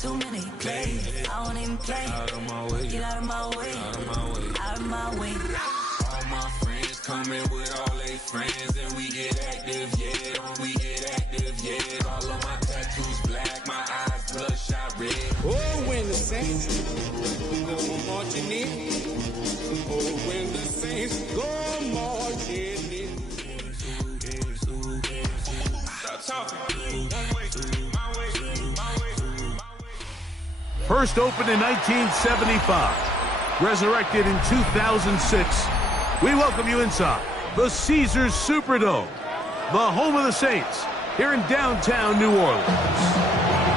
Too many plays, I don't even play. Out of my way. Get out of my way. Out of my way. Out of my way. All my friends coming with all their friends, and we get active, yeah. We get active, yeah. All of my tattoos black, my eyes bloodshot red. Oh, when the Saints go marching in. Oh, when the Saints go marching in. Stop talking. One way, my way, my way, my way. First opened in 1975, resurrected in 2006. We welcome you inside the Caesars Superdome, the home of the Saints, here in downtown New Orleans.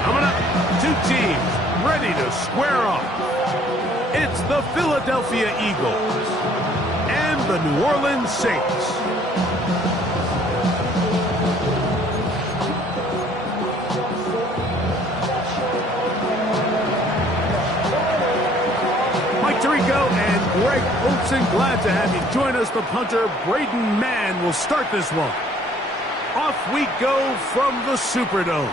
Coming up, two teams ready to square off. It's the Philadelphia Eagles and the New Orleans Saints. And Greg Olsen, glad to have you join us. The punter, Braden Mann, will start this one. Off we go from the Superdome.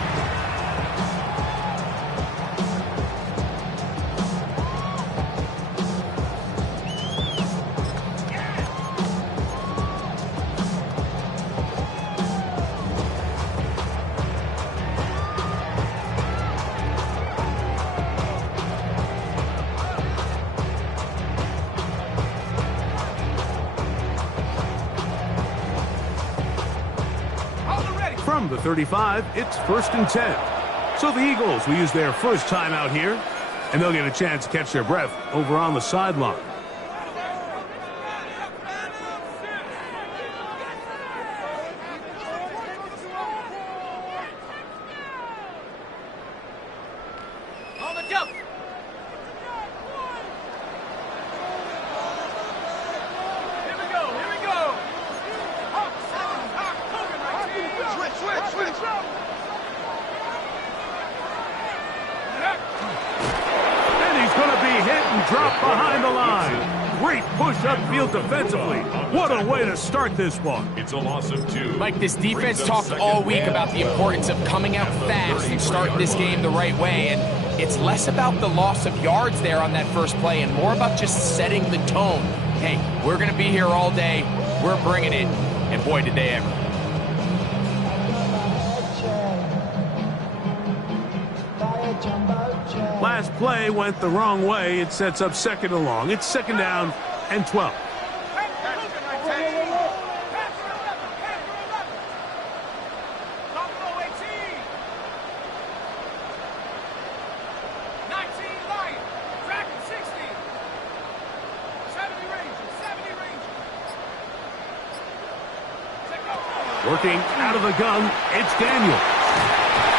From the 35, it's 1st and 10. So the Eagles will use their first time out here, and they'll get a chance to catch their breath over on the sideline. On the jump. And he's going to be hit and drop behind the line. Great push upfield defensively. What a way to start this one. It's a loss of 2. Mike, this defense talked all week about the importance of coming out fast and starting this game the right way. And it's less about the loss of yards there on that first play and more about just setting the tone. Hey, we're going to be here all day. We're bringing it. And boy, did they ever. Last play went the wrong way. It sets up 2nd and long. It's 2nd down and 12. Working out of the gun, it's Daniel.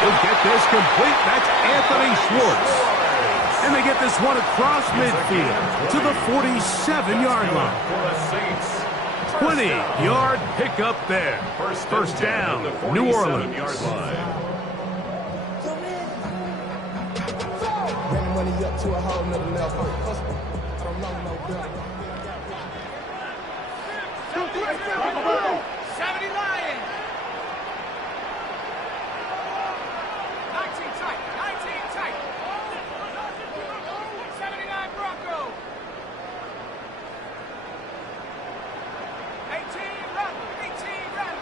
He'll get this complete. That's Anthony Schwartz. And they get this one across midfield to the 47-yard line. 20-yard pickup there. First down, New Orleans. Money up to a whole nother level. I don't know no better. 70 Lions. 19 tight. 19 tight. 79 Broncos. 18 Rebel. 18 Rebel.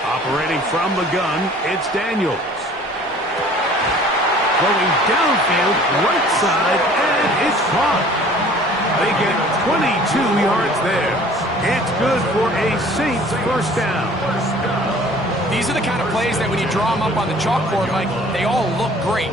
Operating from the gun, it's Daniels. Going downfield, right side, and it's caught. They get 22 yards there. It's good for a Saints first down. These are the kind of plays that when you draw them up on the chalkboard, Mike, they all look great.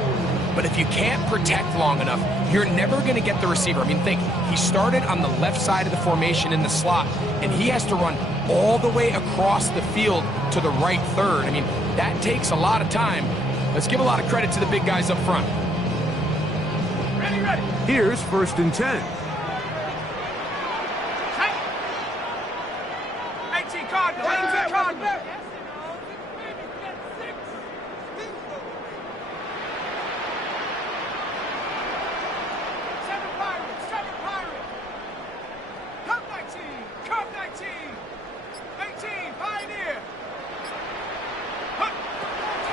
But if you can't protect long enough, you're never going to get the receiver. I mean, think, he started on the left side of the formation in the slot, and he has to run all the way across the field to the right third. I mean, that takes a lot of time. Let's give a lot of credit to the big guys up front. Ready, ready. Here's 1st and 10. 18 Cardinals. 18 Cardinals.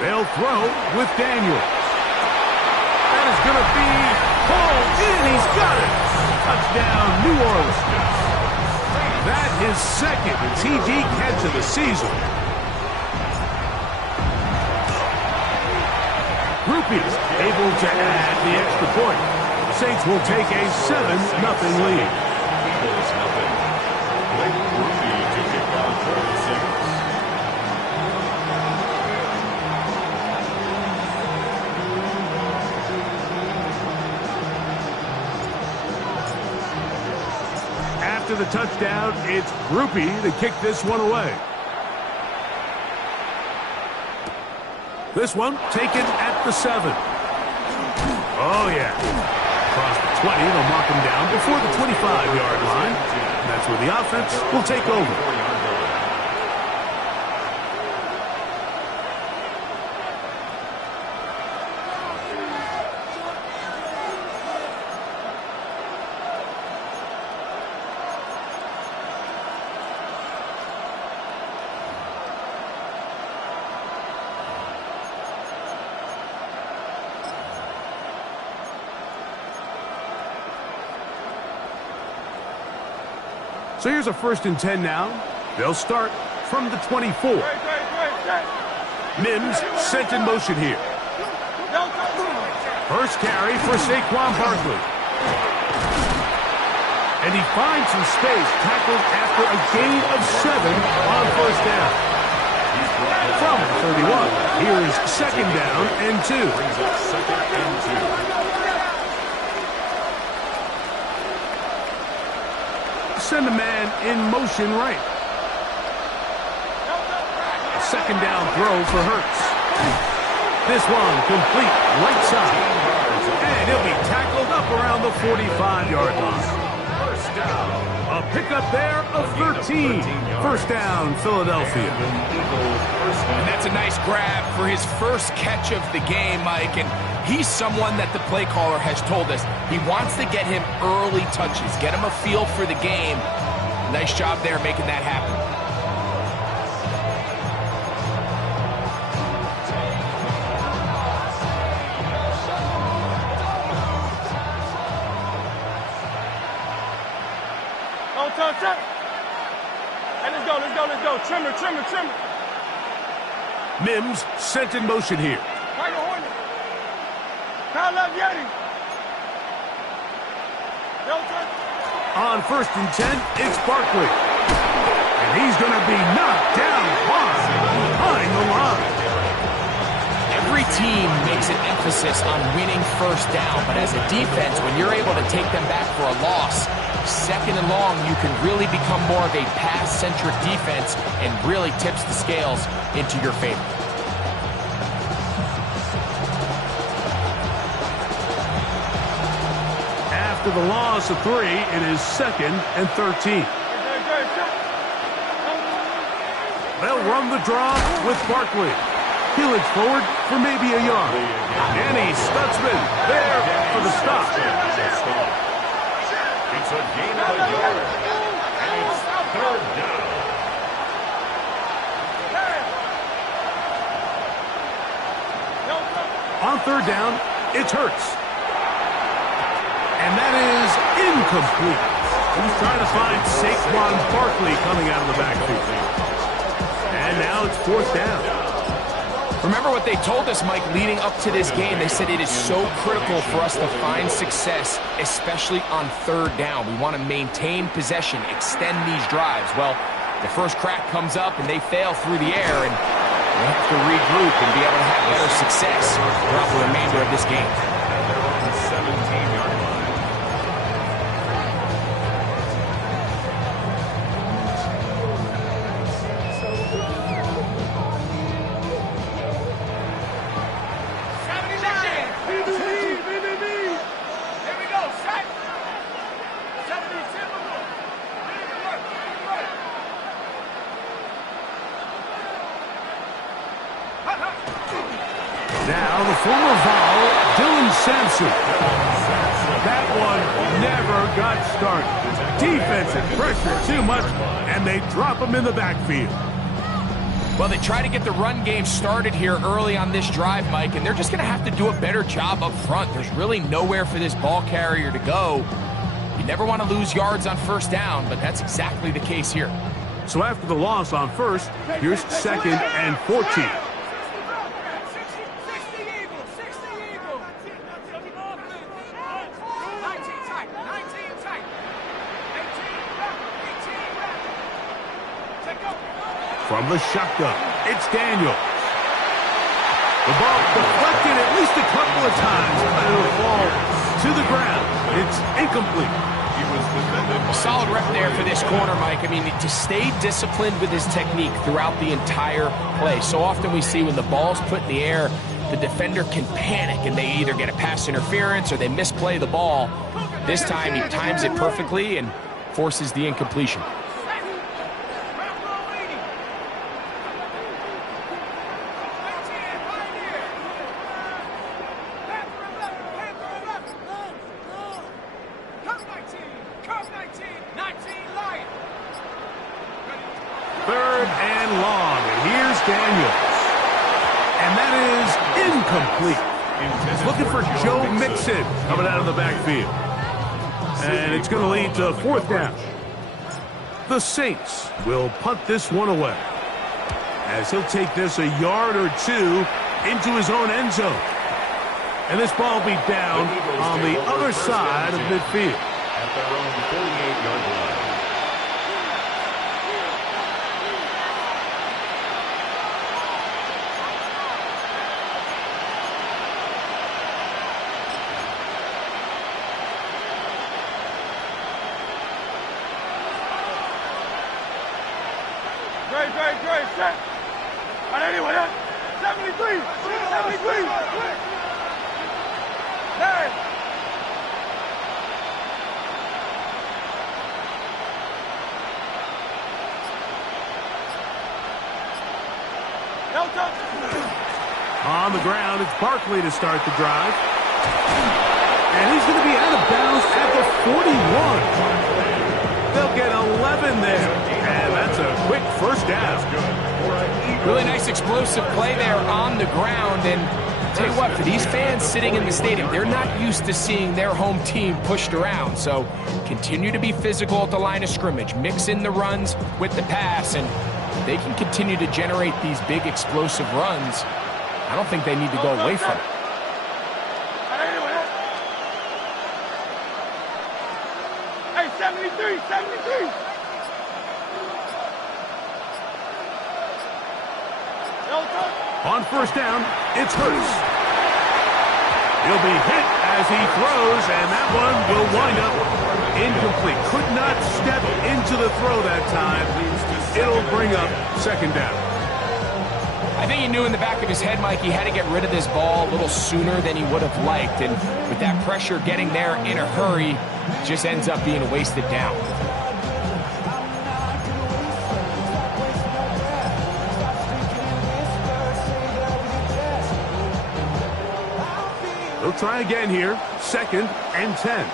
They'll throw with Daniels. That is going to be pulled in. He's got it. Touchdown, New Orleans. That is second TD catch of the season. Groupies able to add the extra point. Saints will take a 7-0 lead. After the touchdown, it's Groupie to kick this one away. This one taken at the 7. Oh, yeah. Across the 20, they'll mark him down before the 25-yard line. And that's where the offense will take over. So here's a 1st and 10 now. They'll start from the 24. Mims sent in motion here. First carry for Saquon Barkley. And he finds some space, tackled after a gain of 7 on 1st down. From the 31, here's 2nd down and 2. Send a man in motion right. A 2nd down throw for Hurts. This one complete right side. And he'll be tackled up around the 45-yard line. A pickup there of 13. 1st down, Philadelphia. And that's a nice grab for his first catch of the game, Mike. And he's someone that the play caller has told us he wants to get him early touches, get him a feel for the game. Nice job there making that happen. Hey, let's go. Trimmer. Mims sent in motion here. On 1st and 10, it's Barkley. And he's going to be knocked down hard behind the line. Every team makes an emphasis on winning 1st down, but as a defense, when you're able to take them back for a loss, 2nd and long, you can really become more of a pass-centric defense and really tips the scales into your favor. After the loss of 3, it is 2nd and 13. They'll run the draw with Barkley. He'll edge forward for maybe a yard. And he's Stutzman there for the stop. It's a gain of a yard. And it's 3rd down. On 3rd down, it's Hurts. And that is incomplete. He's trying to find Saquon Barkley coming out of the backfield. And now it's 4th down. Remember what they told us, Mike, leading up to this game. They said it is so critical for us to find success, especially on 3rd down. We want to maintain possession, extend these drives. Well, the first crack comes up and they fail through the air, and they have to regroup and be able to have better success throughout the remainder of this game. 17-yard line. Now the former Vol, Dylan Sampson. That one never got started. Defensive pressure too much, and they drop him in the backfield. Well, they try to get the run game started here early on this drive, Mike, and they're just going to have to do a better job up front. There's really nowhere for this ball carrier to go. You never want to lose yards on first down, but that's exactly the case here. So after the loss on first, here's 2nd and 14. From the shotgun, it's Daniels. The ball deflected at least a couple of times, but it'll fall to the ground. It's incomplete. A solid rep there for this corner, Mike. I mean, to stay disciplined with his technique throughout the entire play. So often we see when the ball's put in the air, the defender can panic and they either get a pass interference or they misplay the ball. This time he times it perfectly and forces the incompletion. Third and long, and here's Daniels. And that is incomplete. He's looking for Joe Mixon coming out of the backfield. And it's going to lead to 4th down. The Saints will punt this one away, as he'll take this a yard or two into his own end zone. And this ball will be down on the other side of midfield. At their own 48-yard line. Great, set. And anyway, 73. Hey. On the ground, it's Barkley to start the drive. And he's going to be out of bounds at the 41. They'll get 11 there. And that's a quick first down. Really nice explosive play there on the ground. And tell you what, for these fans sitting in the stadium, they're not used to seeing their home team pushed around. So continue to be physical at the line of scrimmage. Mix in the runs with the pass, and they can continue to generate these big explosive runs. I don't think they need to go away from it. Hey, 73. On first down, it's Hurts. He'll be hit as he throws, and that one will wind up incomplete. Could not step into the throw that time. It'll bring up 2nd down. I think he knew in the back of his head, Mike, he had to get rid of this ball a little sooner than he would have liked. And with that pressure getting there in a hurry, it just ends up being a wasted down. They'll try again here. 2nd and 10.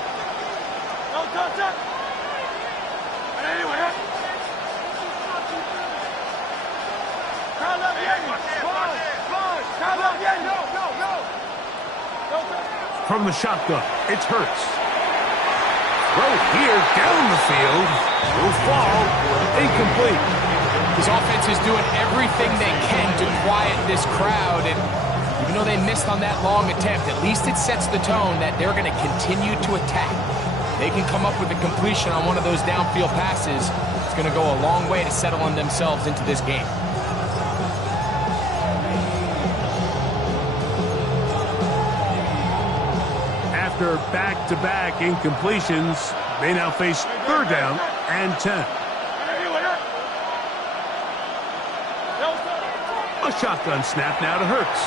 From the shotgun, it's Hurts. Throw here down the field. Will fall. Incomplete. His offense is doing everything they can to quiet this crowd, and even though they missed on that long attempt, at least it sets the tone that they're going to continue to attack. They can come up with a completion on one of those downfield passes. It's going to go a long way to settling themselves into this game. After back-to-back incompletions, they now face 3rd down and 10. A shotgun snap now to Hurts.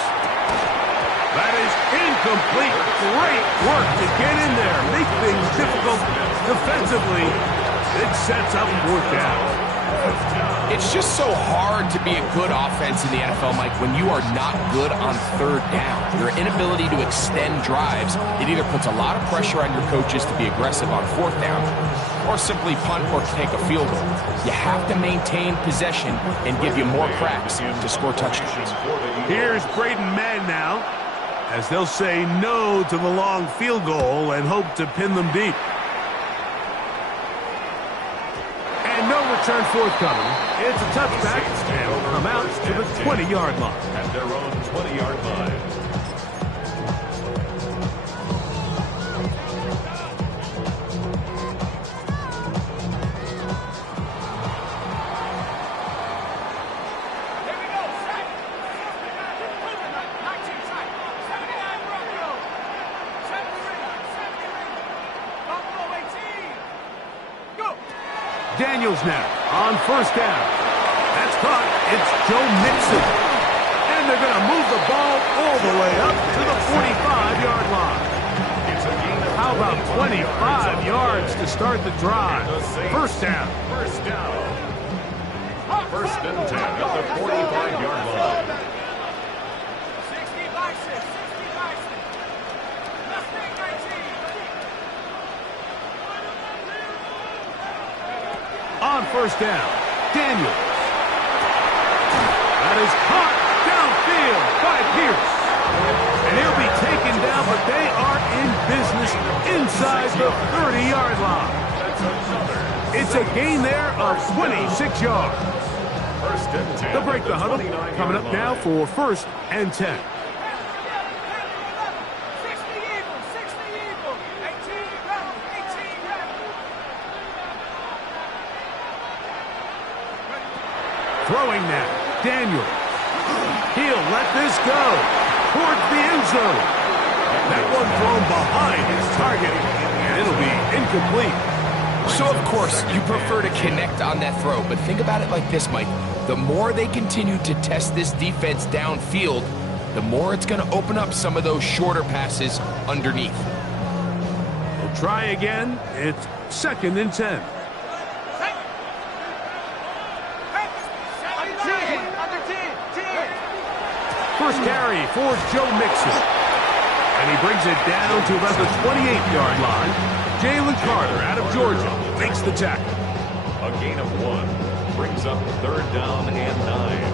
That is incomplete. Great work to get in there. Make things difficult defensively. It sets up 4th down. It's just so hard to be a good offense in the NFL, Mike, when you are not good on 3rd down. Your inability to extend drives, it either puts a lot of pressure on your coaches to be aggressive on 4th down, or simply punt or take a field goal. You have to maintain possession and give you more cracks to score touchdowns. Here's Braden Mann now, as they'll say no to the long field goal and hope to pin them deep. And no return forthcoming. It's a touchback, and will come out to the 20-yard line. At their own 20-yard line. Daniels now on first down. That's caught. It's Joe Mixon. And they're going to move the ball all the way up to the 45-yard line. How about 25 yards to start the drive? First down. First down. First and 10 at the 45-yard line. On first down, Daniels. That is caught downfield by Pierce. And he'll be taken down, but they are in business inside the 30-yard line. It's a gain there of 26 yards. First and 10. They'll break the huddle. Coming up now for first and 10. Throwing now, Daniels. He'll let this go towards the end zone. That one thrown behind his target, and it'll be incomplete. So, of course, you prefer to connect on that throw, but think about it like this, Mike. The more they continue to test this defense downfield, the more it's going to open up some of those shorter passes underneath. We'll try again. It's second and 10. First carry for Joe Mixon. And he brings it down to about the 28-yard line. Jalen Carter out of Georgia makes the tackle. A gain of 1 brings up third down and 9.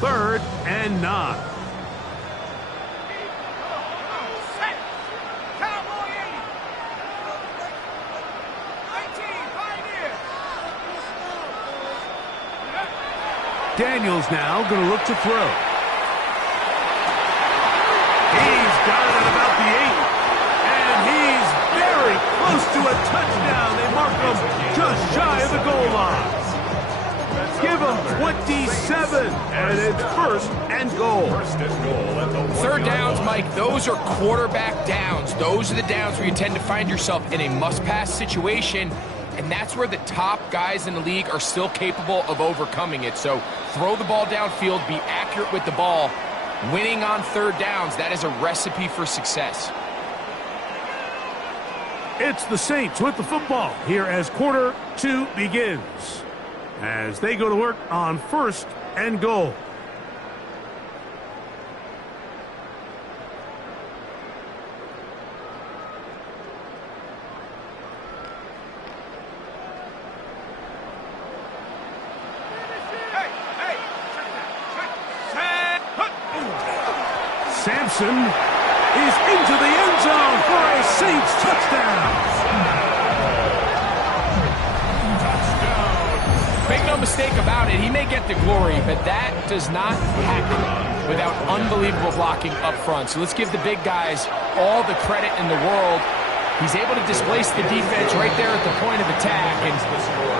Third and 9. Daniels now going to look to throw. He's got it at about the 8. And he's very close to a touchdown. They mark him just shy of the goal line. Give him 27, and it's first and goal. First and goal at the 1-yard Third downs, line. Mike, those are quarterback downs. Those are the downs where you tend to find yourself in a must-pass situation, and that's where the top guys in the league are still capable of overcoming it. So throw the ball downfield, be accurate with the ball. Winning on third downs, that is a recipe for success. It's the Saints with the football here as quarter 2 begins, as they go to work on first and goal. Sampson is into the end zone for a Saints touchdown. Make no mistake about it, he may get the glory, but that does not happen without unbelievable blocking up front. So let's give the big guys all the credit in the world. He's able to displace the defense right there at the point of attack, and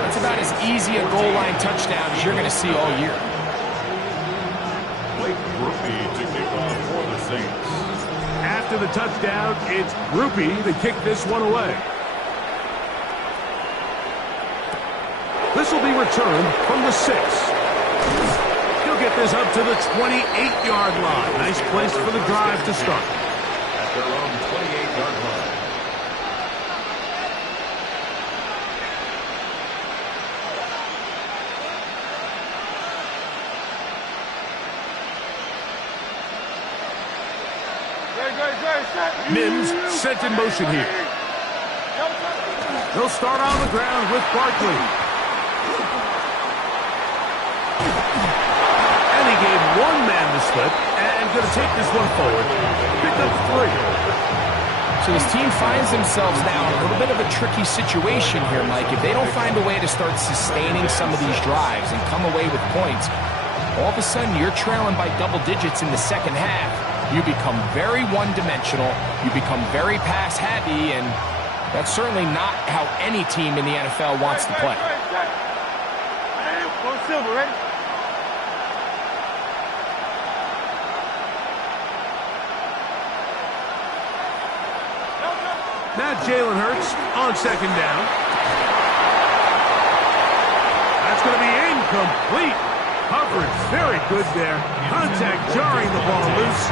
it's about as easy a goal line touchdown as you're going to see all year. After the touchdown, it's Groupie to kick this one away. This will be returned from the 6. He'll get this up to the 28-yard line. Nice place for the drive to start. At their own 28-yard line. Mims sent in motion here. He'll start on the ground with Barkley. And he gave one man the slip and going to take this one forward. Pick up 3. So this team finds themselves now in a little bit of a tricky situation here, Mike. If they don't find a way to start sustaining some of these drives and come away with points, all of a sudden you're trailing by double digits in the second half. You become very one-dimensional, you become very pass-heavy, and that's certainly not how any team in the NFL wants to play. Now Jalen Hurts on second down. That's going to be incomplete. Coverage very good there. Contact jarring the ball loose.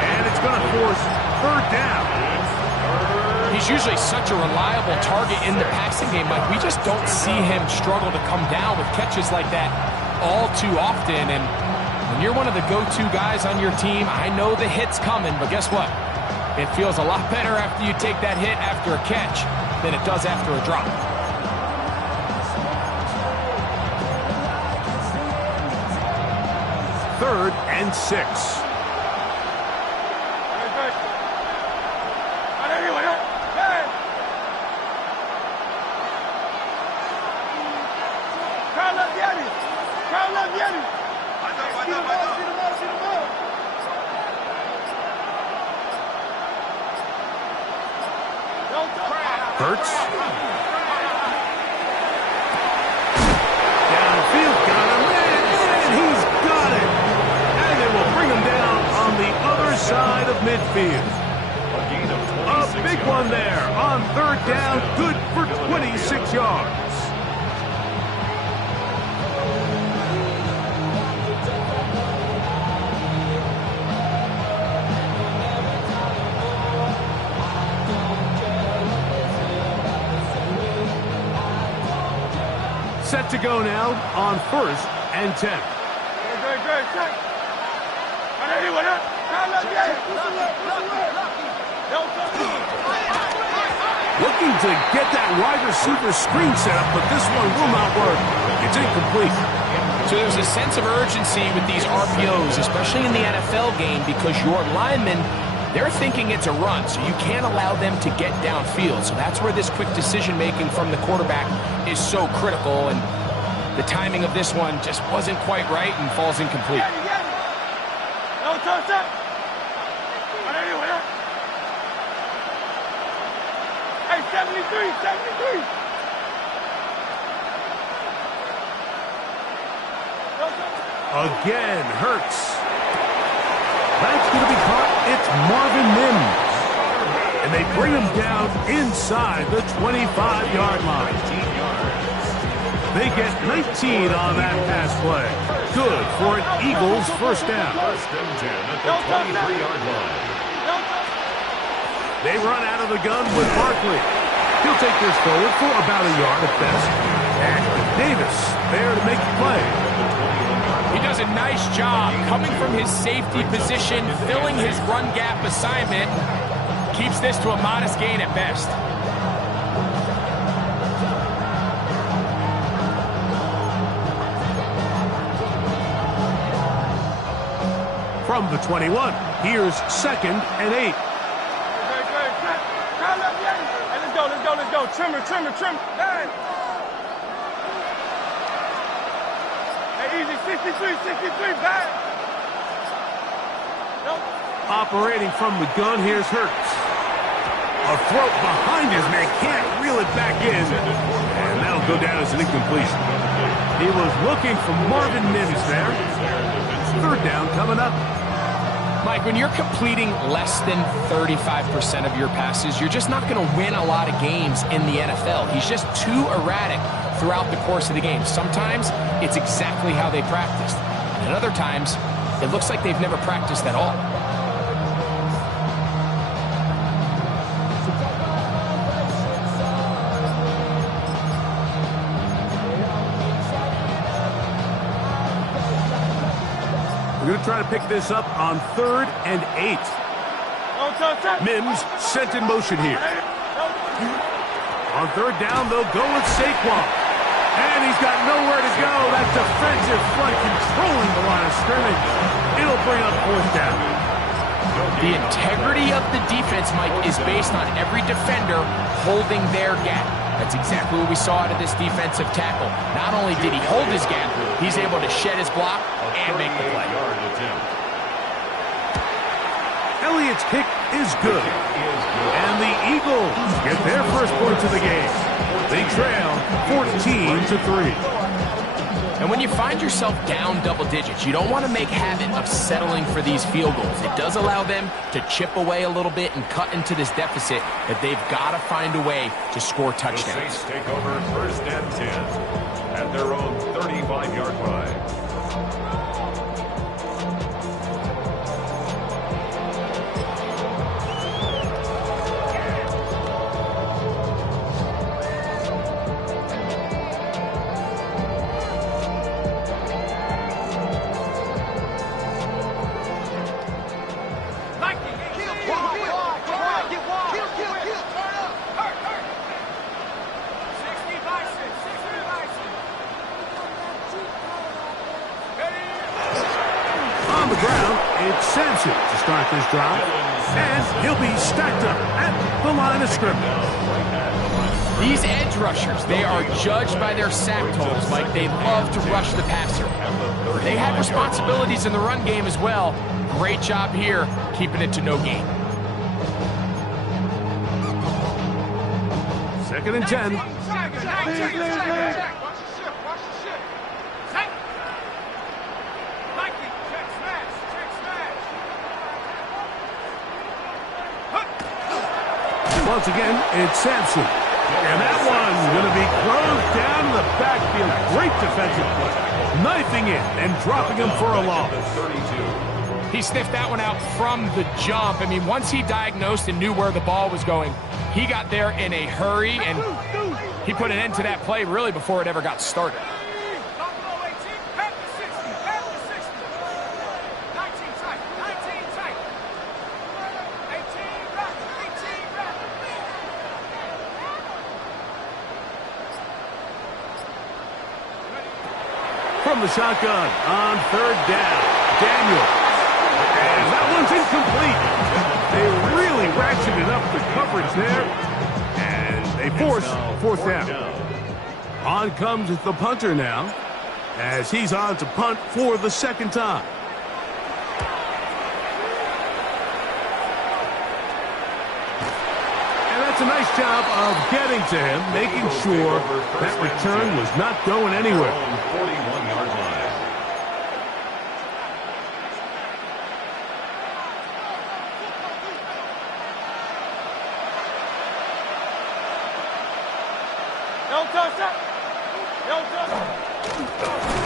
And it's going to force third down. He's usually such a reliable target in the passing game, Mike. We just don't see him struggle to come down with catches like that all too often. And when you're one of the go-to guys on your team, I know the hit's coming, but guess what? It feels a lot better after you take that hit after a catch than it does after a drop. Third and 6. Hurts. Downfield, got him, and he's got it. And they will bring him down on the other side of midfield. A big one there on third down, good for 26 yards. Set to go now on first and 10. Looking to get that wide receiver screen set up, but this one will not work. It's incomplete. So there's a sense of urgency with these RPOs, especially in the NFL game, because your linemen, they're thinking it's a run, so you can't allow them to get downfield. So that's where this quick decision-making from the quarterback is so critical, and the timing of this one just wasn't quite right and falls incomplete. Hey, 73. Again, Hurts. That's going to be caught. It's Marvin Mims. And they bring him down inside the 25-yard line. They get 19 on that pass play. Good for an Eagles first down. First and 10 at the 23-yard line. They run out of the gun with Barkley. He'll take this forward for about a yard at best. And Davis there to make the play. He does a nice job coming from his safety position, filling his run gap assignment. Keeps this to a modest gain at best. From the 21, here's second and 8. Let's go. Trimmer. Hey, easy. 63, back. Operating from the gun, here's Hurts. A throw behind his man, can't reel it back in. And that'll go down as an incompletion. He was looking for Marvin Mims there. Third down coming up. Mike, when you're completing less than 35% of your passes, you're just not going to win a lot of games in the NFL. He's just too erratic throughout the course of the game. Sometimes it's exactly how they practiced. And other times, it looks like they've never practiced at all. We're going to try to pick this up on third and 8. Mims sent in motion here. On third down, they'll go with Saquon. And he's got nowhere to go. That defensive front controlling the line of scrimmage. It'll bring up fourth down. The integrity of the defense, Mike, is based on every defender holding their gap. That's exactly what we saw out of this defensive tackle. Not only did he hold his gap, he's able to shed his block and make the play. Elliott's kick is good. And the Eagles get their first points of the game. They trail 14-3. And when you find yourself down double digits, you don't want to make habit of settling for these field goals. It does allow them to chip away a little bit and cut into this deficit, but they've got to find a way to score touchdowns. The Saints take over first and 10 at their own 35-yard line. Sampson to start this drive, and he'll be stacked up at the line of scrimmage. These edge rushers, they are judged by their sack totals, Mike. They love to rush the passer. They have responsibilities in the run game as well. Great job here, keeping it to no gain. 2nd and 10. Once again, it's Sampson. And that one's going to be closed down in the backfield. Great defensive play. Knifing it and dropping him for a loss. He sniffed that one out from the jump. I mean, once he diagnosed and knew where the ball was going, he got there in a hurry, and he put an end to that play really before it ever got started. From the shotgun on third down, Daniel. And that one's incomplete. They really ratcheted up the coverage there, and they force fourth down. On comes the punter now, as he's on to punt for the second time. And that's a nice job of getting to him, making sure that return was not going anywhere. 41-yard line.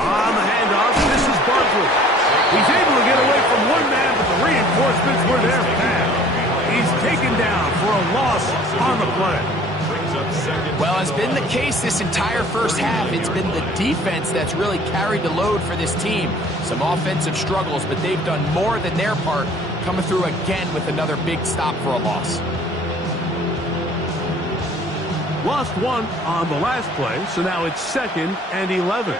On the handoff, this is Barkley. He's able to get away from one man, but the reinforcements were there fast. He's taken down for a loss on the play. Well, as been the case this entire first half, it's been the defense that's really carried the load for this team. Some offensive struggles, but they've done more than their part, coming through again with another big stop for a loss. Lost one on the last play, so now it's 2nd and 11.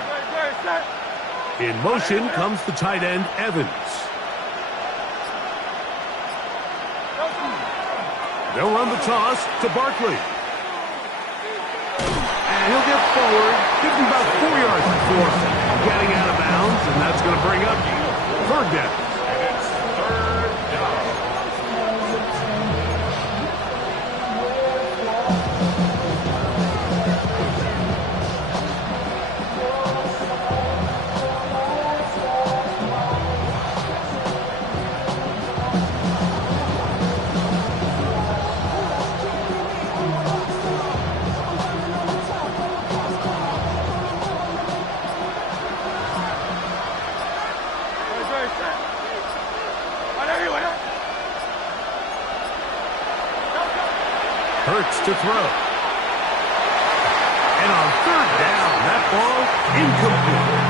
In motion comes the tight end, Evans. They'll run the toss to Barkley. And he'll get forward, give him about 4 yards before getting out of bounds, and that's going to bring up third down. Hurts to throw. And on third down, that ball incomplete.